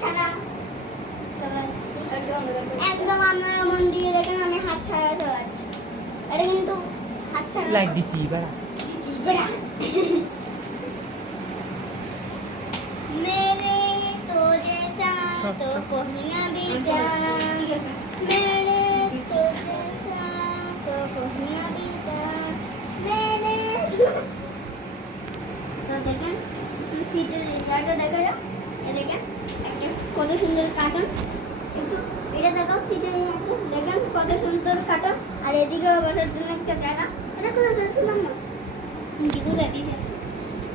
ছাড়া চালাচ্ছি একদম আপনারা মন দিয়ে দেখেন আমি হাত ছাড়া চালাচ্ছি এটা কিন্তু হাত ছাড়া লাইক দিতি বাড়া बड़ा मेरे तो जैसा तो कोई ना भी जाना मेरे तो जैसा तो कोई ना भी जाना मेरे तो देखें तुम सीटे रिजल्ट देखो जाओ ये देखें কত সুন্দর কার্টুন একটু এটা দেখো সিটে দেখেন কত সুন্দর কার্টুন আর এদিকে বসার জন্য একটা জায়গা এটা তো দেখছিলাম না দিগুলো দিছে